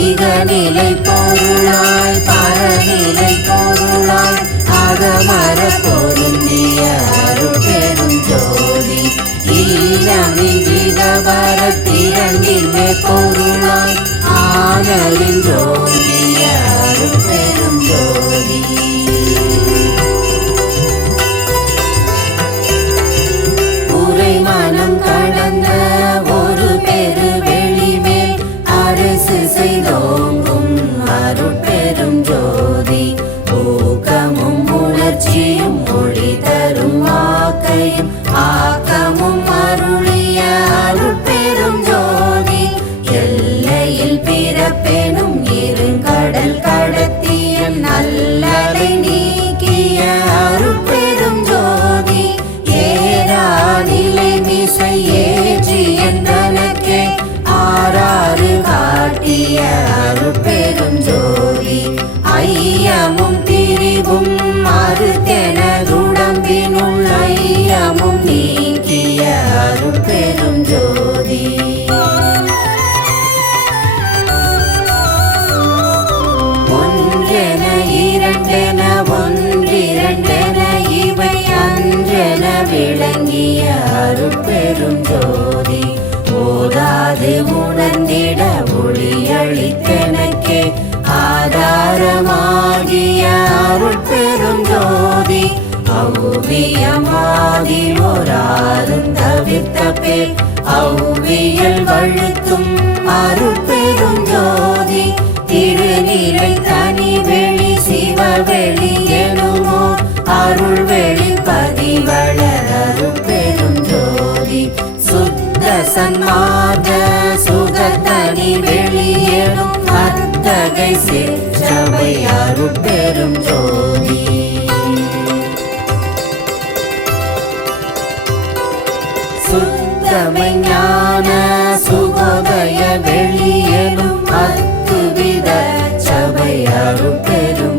இகநிலை பொருளாய் பரநிலை பொருளாய் அகமர பொருந்திய அருட்பெரும் ஜோதி ஈரமிகிதவரத்திரண்டிலே பொருளாய் ஆனலின் ஜோதிய அளித்தனக்கே ஆதாரமாகிய அருட்பெரும் ஜோதி அவ்வியமாதி ஓராரும் தவிர்த்த பேர் அவ்வியல் வழுத்தும் அருட்பெரும் ஜோதி. அத்தகை சிற்றவை பெரும் ஜோதி. சுத்தமை ஞான சுகோதய வெளியேனும் அத்துவித சபை பெரும்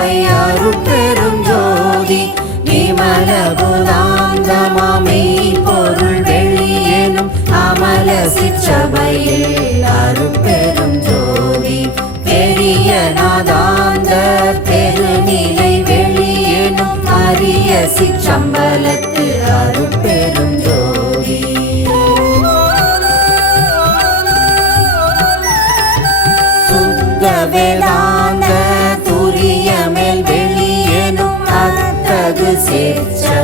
சிற்சபை அருட்பெரும் ஜோதி. விமலபுதாந்தமாமை பொருள் வெளியேனும் அமல சிற்றபையில் அருட்பெரும் ஜோதி. பெரிய நாதாந்த பெருநிலை வெளியேனும் அரிய சிற்றம்பலத்து அருட்பெரும் ஜோதி. சுத்த வேதா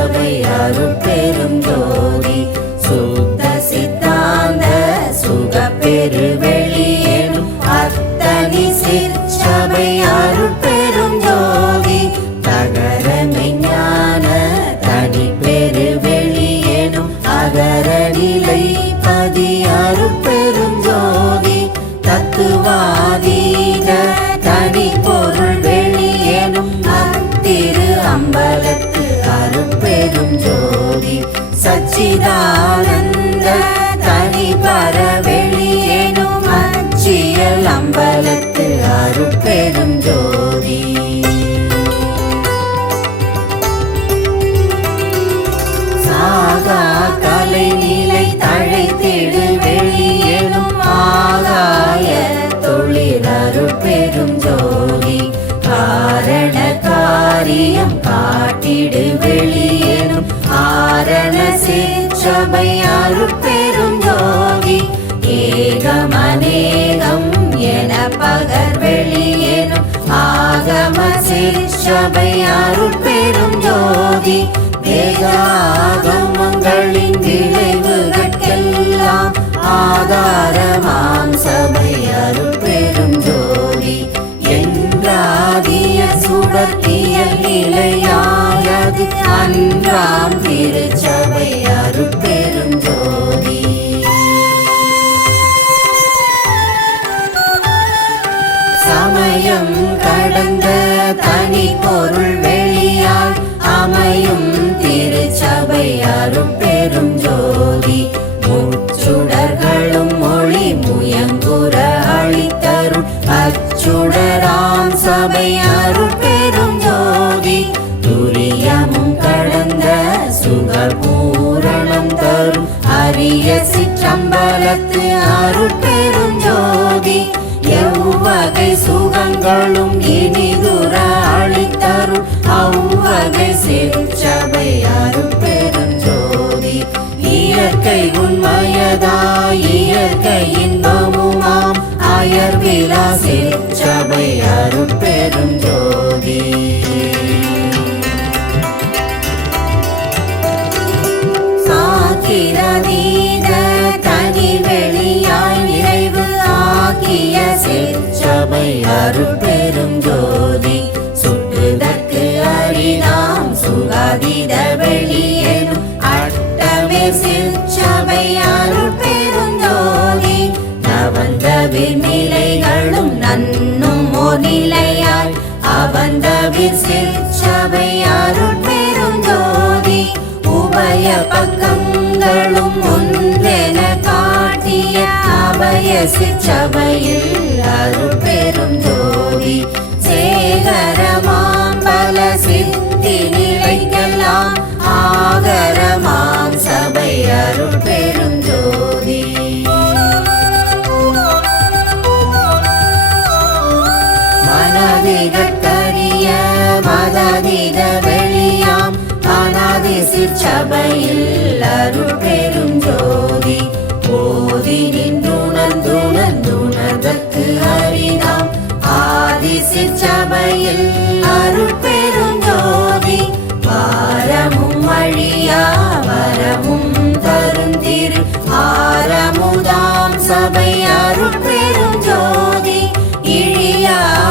சேர்ச்சபை அருட்பெரும் சச்சிதானந்த சிற்றபை அருட்பெரும் ஜோதி ஏகம் அநேகம் என பகர் வெளியேனும் ஆகம சிற்றபை அருட்பெரும் ஜோதி வேதாகமங்களின் விளைவுகளுக்கெல்லாம் ஆதாரமாம் சாக்கிரதீத தனி வெளியாய் நிறைவு ஆக்கிய சிற்சபை அருட்பெரும் ஜோதி. சுற்றுதற்கு அறிதாம் சுகாதீத வெளியேனும் அட்டமே சிற்சபை அருட்பெரும் ஜோதி. நவந்த விண்ணிலைகளும் நன்னும் ஓர் நிலையாய் அவந்த விசில் அருட்பெரும் ஜோதி அபய பக்கங்களும் ஒன்றென காட்டிய அபய சிற்றபையில் அருட்பெரும் ஜோதி. சேகரமாம் பல சித்தி நிலைக்கெல்லாம் ஆகரமாம் சபை அருட்பெரும் ஜோதி. மனதிகட்கரிய மததிக சிற்சபையில் அருள் பெரும் ஜோதி. போதி நின்றுணர்ந்துணர்ந்துணர்வதற்கு அறிதாம். ஆதி சிற்சபையில் அருள் பெரும் ஜோதி. வாரமும் வழியா வரமும் தருந்திரு. ஆரமுதாம் சபை அருள் பெரும் ஜோதி. இழியா